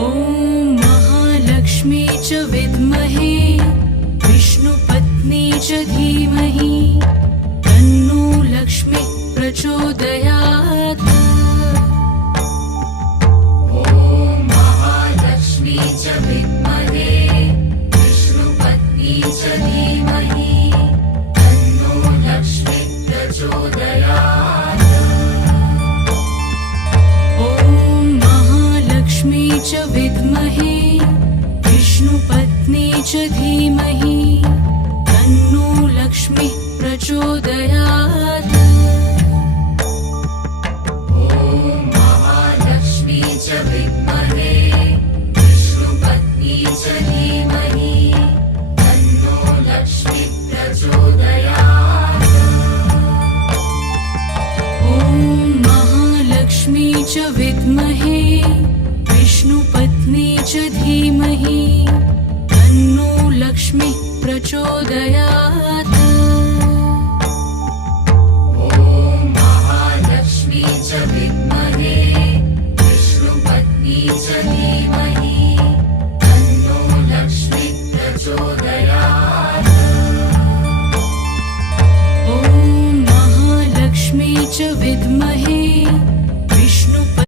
ॐ महालक्ष्मी च विद्महे विष्णुपत्नी च धीमहि तन्नो लक्ष्मी प्रचोदयात्। ॐ महालक्ष्मी च विद्महे विष्णुपत्नी च धीमहि तन्नो लक्ष्मी प्रचोदयात्। ॐ महालक्ष्मी च विद्महे विष्णुपत्नी च धीमहि तन्नो लक्ष्मी प्रचोदयात्। ॐ महालक्ष्मी च विद्महे विष्णुपत्नी च धीमहि तन्नो लक्ष्मी प्रचोदयात्। ॐ महालक्ष्मी च विद्महे विष्णुपत्नी च धीमहि तन्नो लक्ष्मी प्रचोदयात्।